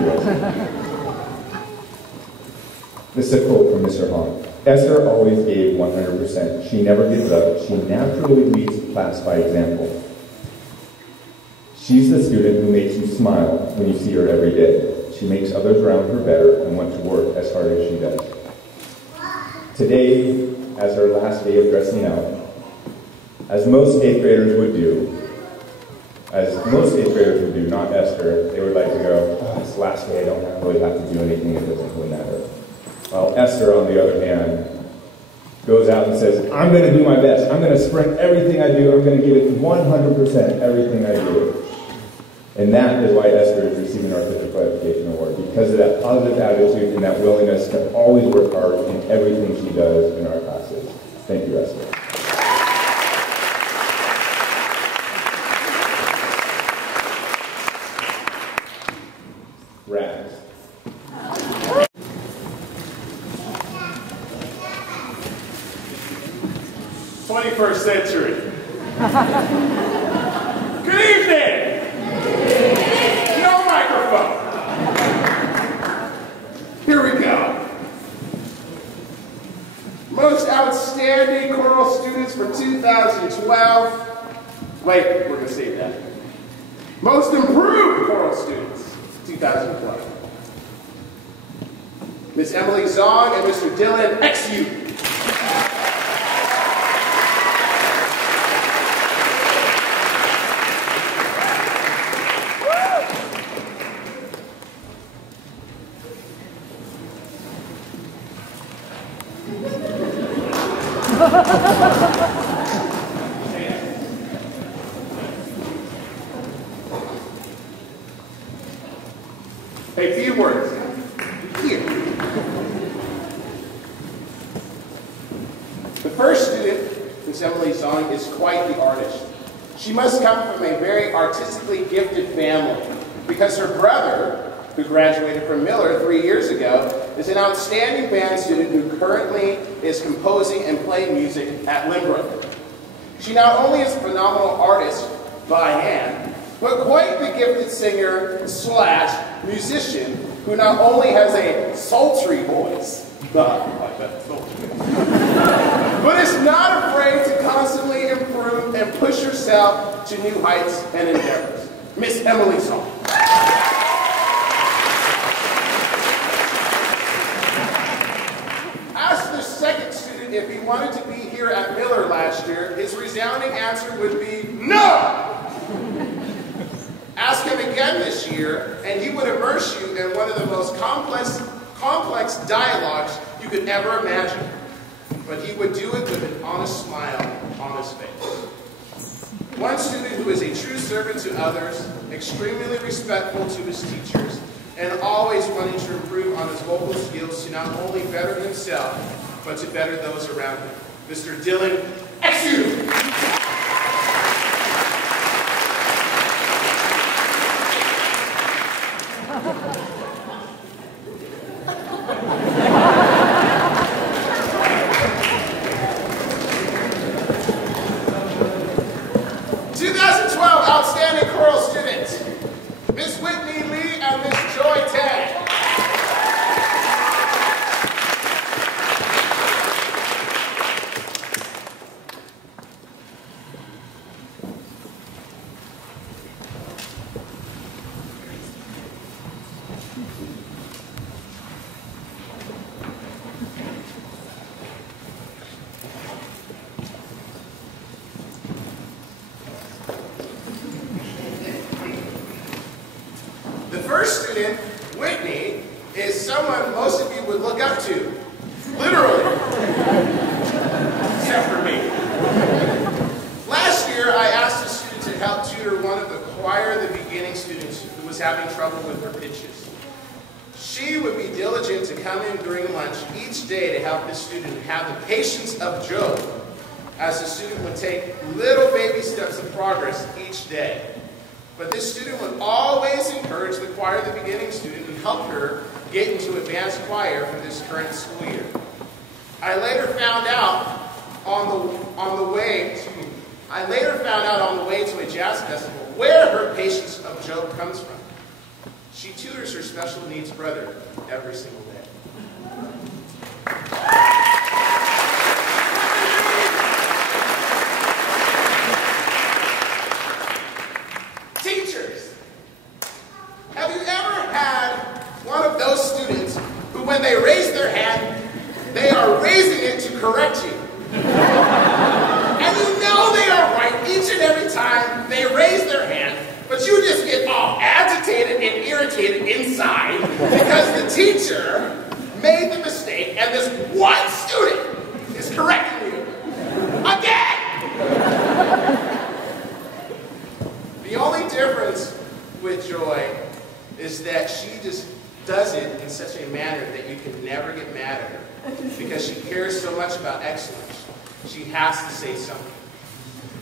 you, Esther. This is a quote from Mr. Hahn. Esther always gave 100%. She never gives up. She naturally leads the class by example. She's the student who makes you smile when you see her every day. She makes others around her better and want to work as hard as she does. Today, as her last day of dressing out, as most 8th graders would do, not Esther, they would like to go, oh, it's the last day, I don't really have to do anything, it doesn't really matter. While Esther, on the other hand, goes out and says, I'm going to do my best, I'm going to sprint everything I do, I'm going to give it 100% everything I do. And that is why Esther is receiving our Physical Education Award, because of that positive attitude and that willingness to always work hard in everything she does in our classes. Thank you, Esther. Rags. 21st century. Good evening. No microphone. Here we go. Most outstanding choral students for 2012. Wait, we're going to save that. Most improved choral students, 2012. Miss Emily Zong and Mr. Dylan Exu. A few words. Here. The first student, Miss Emily Zong, is quite the artist. She must come from a very artistically gifted family because her brother, who graduated from Miller 3 years ago, is an outstanding band student who currently is composing and playing music at Lynbrook. She not only is a phenomenal artist by hand, but quite the gifted singer slash musician who not only has a sultry voice, but is not afraid to constantly improve and push herself to new heights and endeavors. Miss Emily Zong. Ask the second student if he wanted to be here at Miller last year, his resounding answer would be no! Ask him again this year, and he would immerse you in one of the most complex dialogues you could ever imagine. But he would do it with an honest smile on his face. One student who is a true servant to others, extremely respectful to his teachers, and always wanting to improve on his vocal skills to not only better himself, but to better those around him. Mr. Dylan Exu! 2012 Outstanding Choral Students, Miss Whitney Lee and Miss Joy Tang. The first student, Whitney, is someone most of you would look up to, literally, except for me. Last year, I asked a student to help tutor one of the choir the beginning students who was having trouble with her pitches. She would be diligent to come in during lunch each day to help the student have the patience of Job, as the student would take little baby steps of progress each day. But this student would always encourage the choir the beginning student and help her get into advanced choir for this current school year. I later found out on the way to a jazz festival where her patience of Job comes from. She tutors her special needs brother every single day. Teachers, have you ever had one of those students who, when they raise their hand, they are raising it to correct you? And you know they are right each and every time they raise their hand, but you just get all agitated and irritated inside because the teacher made the mistake and this one student is correcting you again. The only difference with Joy is that she just does it in such a manner that you can never get mad at her because she cares so much about excellence. She has to say something.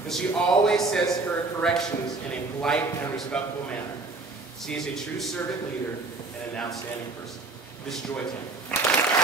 And she always says her corrections in a polite and respectful manner. She is a true servant leader and an outstanding person. Miss Joy Taylor.